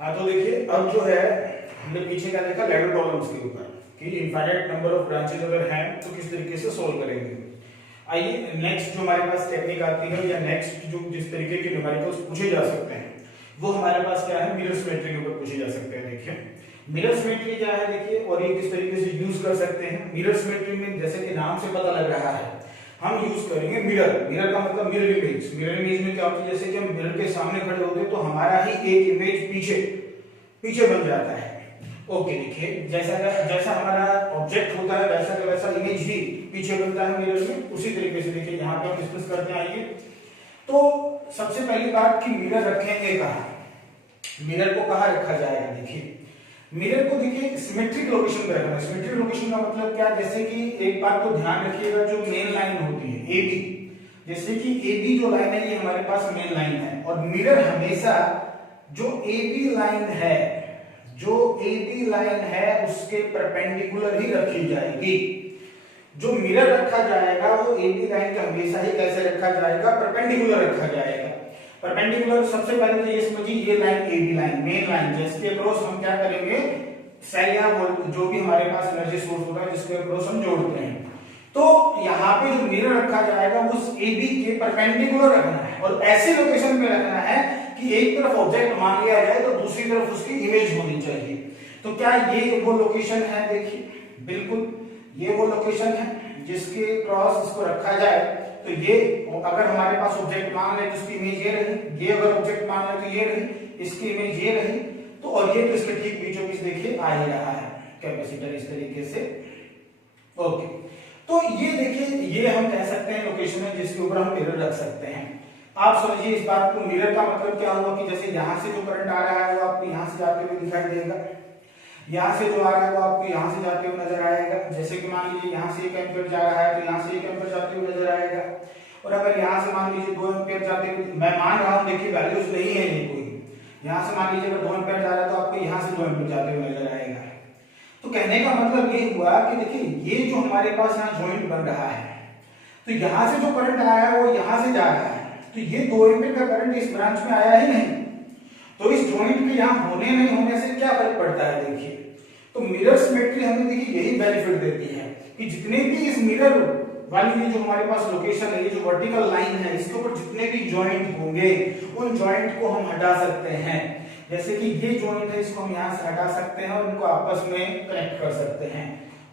हाँ तो देखिए अब जो है हमने पीछे क्या देखा लैडर प्रॉब्लम्स के ऊपर कि इनफाइनाइट नंबर ऑफ ब्रांचेस अगर हैं तो किस तरीके से सोल्व करेंगे। आइए नेक्स्ट जो हमारे पास टेक्निक आती है या नेक्स्ट जो जिस तरीके के न्यूमेरिकल्स पूछे जा सकते हैं वो हमारे पास क्या है मिरर सिमेट्री के ऊपर पूछे जा सकते हैं। देखिए मिरर सिमेट्री क्या है देखिए और ये किस तरीके से यूज कर सकते हैं। मिरर सिमेट्री में जैसे कि नाम से पता लग रहा है हम यूज करेंगे मिरर। मिरर का मतलब मिरर इमेज। मिरर इमेज में क्या होता है जैसे कि हम मिरर के सामने खड़े होते हैं तो हमारा ही एक इमेज पीछे बन जाता है। ओके देखिए जैसा हमारा ऑब्जेक्ट होता है वैसा का वैसा इमेज ही पीछे बनता है मिरर में। उसी तरीके से देखिए यहाँ पे हम डिस्कस करते हैं। आइए तो सबसे पहली बात कि मिरर रखेंगे कहाँ, मिरर को कहाँ रखा जाएगा। देखिए मिरर को देखिए सिमेट्रिक लोकेशन पे रखना है। सिमेट्रिक लोकेशन का मतलब क्या, जैसे कि एक बात तो ध्यान रखिएगा जो मेन लाइन होती है AB, जैसे कि AB जो लाइन है ये हमारे पास मेन लाइन है और मिरर हमेशा जो AB लाइन है उसके परपेंडिकुलर ही रखी जाएगी। जो मिरर रखा जाएगा वो AB लाइन का हमेशा ही कैसे रखा जाएगा, परपेंडिकुलर रखा जाएगा। परपेंडिकुलर सबसे पहले तो ये समझिए ये line AB line main line जिसके अक्रॉस हम क्या करेंगे सेल या जो भी हमारे पास एनर्जी सोर्स होता है जिसके अक्रॉस हम जोड़ते हैं। तो यहाँ पे जो मिरर रखा जाएगा उस AB के परपेंडिकुलर रखना है और ऐसे लोकेशन पे रखना है कि एक तरफ ऑब्जेक्ट मान लिया जाए तो दूसरी तरफ उसकी इमेज होनी चाहिए। तो क्या ये वो लोकेशन है, देखिए बिल्कुल ये वो लोकेशन है जिसके क्रॉस इसको रखा जाए। तो ये अगर हमारे पास ऑब्जेक्ट मान ले तो उसकी इमेज ये रही, ये अगर ऑब्जेक्ट मान ले तो ये रही, इसकी इमेज ये रही। तो और ये तो इसके ठीक बीचों बीच देखिए आ ही रहा है कैपेसिटर इस तरीके से। ओके तो ये देखिए ये हम कह सकते हैं लोकेशन है जिसके ऊपर हम मिरर रख सकते हैं। आप समझिए इस बात को, मिरर का मतलब क्या हुआ कि जैसे यहां से जो करंट आ रहा है वो आपको यहां से जाते हुए दिखाई देगा, यहां से जो आ रहा है वो आपको यहां से जाते हुए नजर आएगा। जैसे कि मान लीजिए यहां से 1 एम्पीयर जा रहा है तो यहां से 1 एम्पीयर जाते हुए नजर आएगा। और अगर यहां से मान लीजिए 2 एम्पीयर जाते हुए, मैं मान रहा हूं देखिए वैल्यूज नहीं है ये कोई, यहां से मान लीजिए अगर 2 एम्पीयर जा रहा है तो आपको यहां से 2 एम्पीयर जाते हुए नजर आएगा। तो कहने का मतलब ये हुआ कि देखिए ये जो हमारे पास यहाँ जॉइंट बन रहा है तो यहां से जो करंट आया है वो यहां से जा रहा है तो ये 2 एम्पीयर का करंट इस ब्रांच में आया ही नहीं। तो इस जॉइंट के यहाँ होने नहीं होने से क्या फर्क पड़ता है देखिए। तो मिरर सिमेट्री हमें देखिए यही बेनिफिट देती है कि जितने भी इस मिरर वाली ये जो हमारे पास लोकेशन है, ये जो वर्टिकल लाइन है, इसके ऊपर जितने भी जॉइंट होंगे उन जॉइंट को हम हटा सकते हैं। जैसे कि ये जॉइंट है इसको हम यहाँ से हटा सकते हैं और इनको आपस में कनेक्ट कर सकते हैं।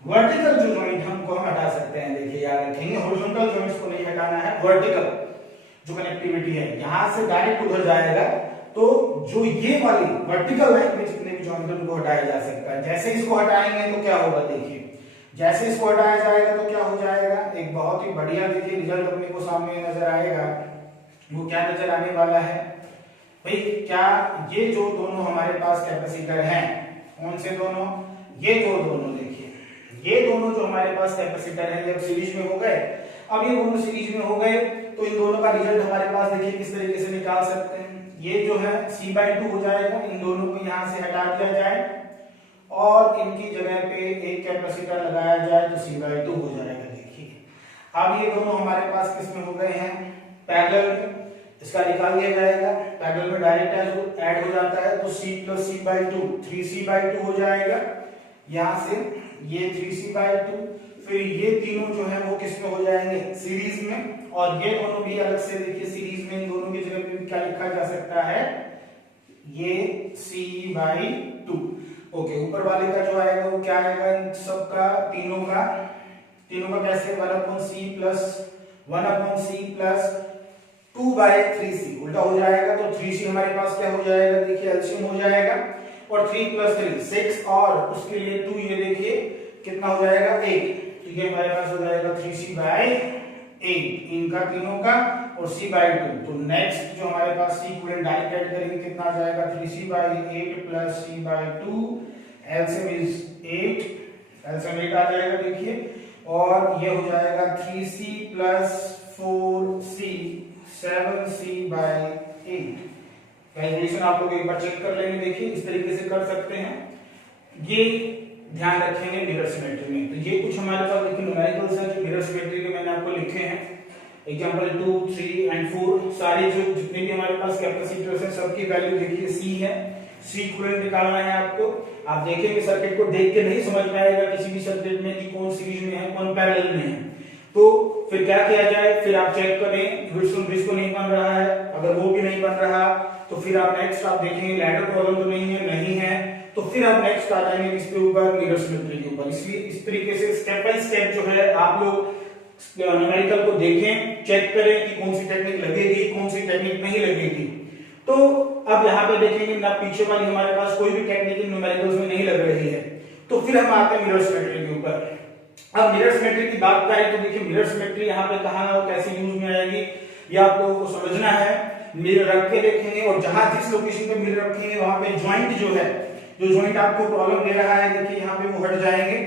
वर्टिकल जो जॉइंट है उनको हम हटा सकते हैं। देखिए याद रखेंगे हॉरिजॉन्टल जॉइंट्स को नहीं हटाना है, वर्टिकल जो कनेक्टिविटी है यहाँ से डायरेक्ट उधर जाएगा। तो जो ये वाली वर्टिकल लाइन में जितने भी जॉइंट है उनको हटाया जा सकता है। जैसे इसको हटाएंगे तो क्या होगा देखिए, जैसे इसको हटाया जाएगा तो क्या हो जाएगा, एक बहुत ही बढ़िया देखिए रिजल्ट अपने को सामने नजर आएगा। वो क्या नजर आने वाला है भाई, क्या ये जो दोनों हमारे पास कैपेसिटर हैं, कौन से दोनों, ये जो दोनों देखिए, ये दोनों जो हमारे पास कैपेसिटर हैं जब सीरीज में हो गए, अब ये दोनों सीरीज में हो गए तो इन दोनों का रिजल्ट हमारे पास देखिए किस तरीके से निकाल सकते हैं। ये जो है C/2 हो जाएगा, इन दोनों को यहां से हटा दिया जाए और इनकी जगह पे एक कैपेसिटर लगाया जाए तो C/2 हो जाएगा। देखिए अब ये दोनों हमारे पास किस में हो गए हैं, पैरेलल में, इसका निकाल दिया जाएगा। पैरेलल में डायरेक्ट ऐड हो जाता है तो C + C/2 3C/2 हो जाएगा। यहां से ये 3C/2, फिर ये तीनों जो है वो किस में हो जाएंगे, सीरीज में। और ये दोनों भी अलग से देखिए सीरीज में, इन दोनों की जगह पे क्या लिखा जा सकता है, ये C/2। ओके ऊपर वाले का जो आएगा वो क्या आएगा, इन सबका तीनों का कैसे 1/C + 2/3C उल्टा हो जाएगा। तो 3C हमारे पास क्या हो जाएगा देखिए एलसीएम हो जाएगा और 3 + 3 6 और उसके लिए 2, ये देखिए कितना हो जाएगा 1। तो ये हमारे पास हो जाएगा 3C/8 इनका तीनों का और C/2। तो नेक्स्ट जो हमारे पास C इक्विवेलेंट डायरेक्ट ऐड करेंगे कितना आ जाएगा 3C/8 + C/2, LCM is 8, LCM 8 आ जाएगा देखिए। और ये हो जाएगा 3C + 4C 7C/8। कैलकुलेशन आप लोग एक बार चेक कर लेंगे, देखिए इस तरीके से कर सकते हैं। ये ध्यान रखेंगे मिरर सिमेट्री में। तो ये कुछ हमारे पास देखिए न्यूमेरिकल्स हैं जो मिरर सिमेट्री के मैंने आपको लिखे हैं। एग्जांपल 2, 3 एंड 4 सारे जो जितने भी हमारे पास कैपेसिटर्स हैं सबकी वैल्यू देखिए C है। सी इक्विवेलेंट निकालना है आपको। आप देखेंगे सर्किट को देख के नहीं समझ में आएगा किसी भी सर्किट में कि कौन सीरीज में है कौन पैरेलल में है। तो फिर क्या किया जाए, फिर आप चेक करें विड्थ को नहीं बन रहा है, अगर वो भी नहीं बन रहा तो फिर आप नेक्स्ट आप देखेंगे लैडर प्रॉब्लम तो नहीं है, तो फिर आप नेक्स्ट आ जाएंगे इसके ऊपर मिरर सिमेट्री के ऊपर। इसलिए इस तरीके से स्टेप बाय स्टेप जो है आप लोग न्यूमेरिकल को देखें, चेक करें कि कौन सी टेक्निक लगेगी कौन सी टेक्निक नहीं लगेगी। तो अब यहाँ पे देखेंगे ना पीछे वाली हमारे पास कोई भी टेक्निक न्यूमेरिकल्स में नहीं लग रही है, तो फिर हम आते हैं मिरर सिमेट्री के ऊपर। अब मिरर सिमेट्री की बात करें तो देखिए मिरर सिमेट्री यहाँ पे कहाँ और कैसे यूज में आएगी ये आप लोगों को समझना है। मिरर रख के देखेंगे और जहां जिस लोकेशन पे मिरर रखेंगे वहां पे ज्वाइंट जो है, जो ज्वाइंट आपको प्रॉब्लम दे रहा है देखिए यहाँ पे वो हट जाएंगे।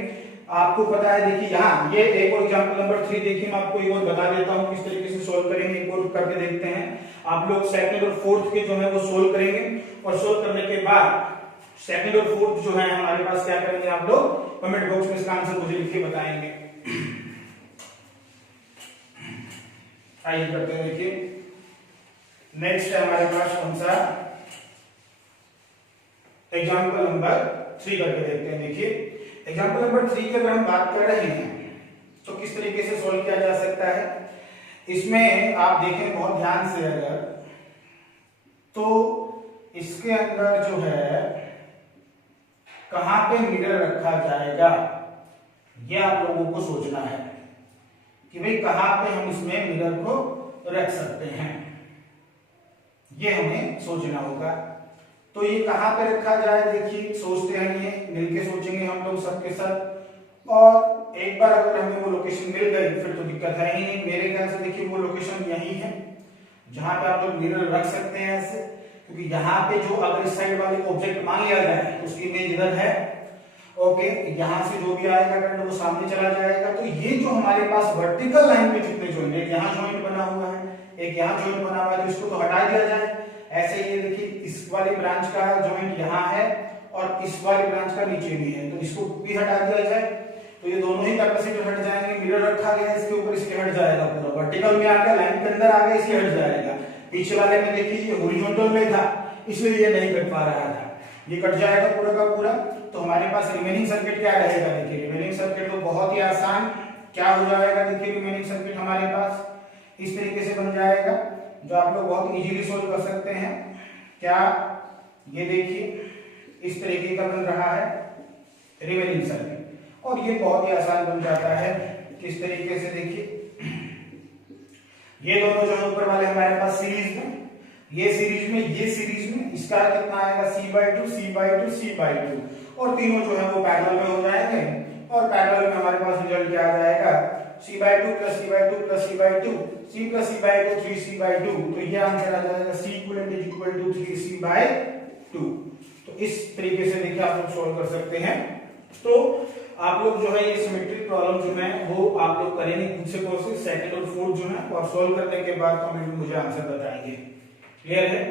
आपको पता है देखिए यहाँ ये एक और एग्जांपल नंबर 3 देखिए, मैं आपको एक और बता देता हूँ किस तरीके से सोल्व करेंगे, एक और करके देखते हैं। आप लोग सेकंड और फोर्थ के जो है वो सोल्व करेंगे और सोल्व करने के बाद सेकंड और फोर्थ जो है हमारे पास क्या करेंगे आप लोग कमेंट बॉक्स में इसका आंसर मुझे लिख के बताएंगे। आइए करते हैं, देखिए नेक्स्ट है हमारे पास कौन सा एग्जांपल नंबर 3 करके देखते हैं। देखिए एग्जांपल नंबर 3 की अगर हम बात कर रहे हैं तो किस तरीके से सॉल्व किया जा सकता है, इसमें आप देखें बहुत ध्यान से अगर, तो इसके अंदर जो है कहां पे मिरर रखा जाएगा ये आप लोगों को सोचना है कि भाई कहां पे हम इसमें मिरर को रख सकते हैं, ये हमें सोचना होगा। तो ये कहां पे रखा जाए, देखिए सोचते हैं, ये मिलके सोचेंगे हम लोग सबके साथ, और एक बार अगर हमें वो लोकेशन मिल गई फिर तो दिक्कत है ही नहीं। मेरे ख्याल से देखिए वो लोकेशन यही है जहां पे आप लोग मिरर रख सकते हैं ऐसे, क्योंकि यहाँ पे जो अगर इस साइड वाले ऑब्जेक्ट मान लिया जाए तो उसकी इमेज इधर है, ओके, यहाँ से जो भी आएगा करंट वो सामने चला जाएगा। तो ये जो हमारे पास वर्टिकल लाइन पे जितने जॉइंट, एक यहाँ जॉइंट बना हुआ है एक यहाँ जॉइंट बना हुआ है, तो इसको तो हटा दिया जाए। ऐसे ये देखिए इस वाली ब्रांच का जॉइंट यहाँ है और इस वाली ब्रांच का नीचे भी है, तो इसको भी हटा दिया जाए, तो ये दोनों ही कैपेसिटर हट जाएंगे। मिरर रखा गया है इसके ऊपर, इसके हट जाएगा, पूरा वर्टिकल में आ गया, लाइन के अंदर आ गया, इसलिए हट जाएगा। पीछे वाले में देखिए ये हॉरिजॉन्टल में था इसलिए ये नहीं कट पा रहा था, ये कट जाएगा पूरा का पूरा। तो हमारे पास रिमेनिंग सर्किट क्या रहेगा, देखिए रिमेनिंग सर्किट तो बहुत ही आसान क्या हो जाएगा, देखिए रिमेनिंग सर्किट हमारे पास इस तरीके से बन जाएगा जो आप लोग बहुत इजीली सोल्व कर सकते हैं। क्या ये देखिए इस तरीके का बन रहा है रिमेनिंग सर्किट, और ये बहुत ही आसान बन जाता है किस तरीके से, देखिए ये दोनों जो है ऊपर वाले हमारे पास सीरीज में, ये सीरीज में इसका कितना आएगा C/2 C/2 C/2, और तीनों जो है वो पैरेलल में हो जाएंगे, और पैरेलल में हमारे पास रिजल्ट क्या आ जाएगा C/2 + C/2 + C/2 C + C/2 3C/2, तो ये आंसर आ जाएगा C = 3C/2। तो इस तरीके से देखिए आप लोग सॉल्व कर सकते हैं। तो आप लोग जो है ये सिमेट्रिक प्रॉब्लम जो है वो आप लोग करेंगे खुद से कोशिश, सेकंड और फोर्थ जो है और सॉल्व करने के बाद कमेंट में मुझे आंसर बताएंगे। क्लियर है,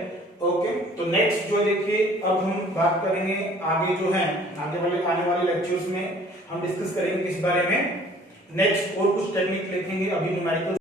ओके। तो नेक्स्ट जो देखिए अब हम बात करेंगे आगे जो है आगे वाले आने वाले लेक्चर्स में हम डिस्कस करेंगे इस बारे में, नेक्स्ट और कुछ टेक्निक लिखेंगे, अभी न्यूमेरिकल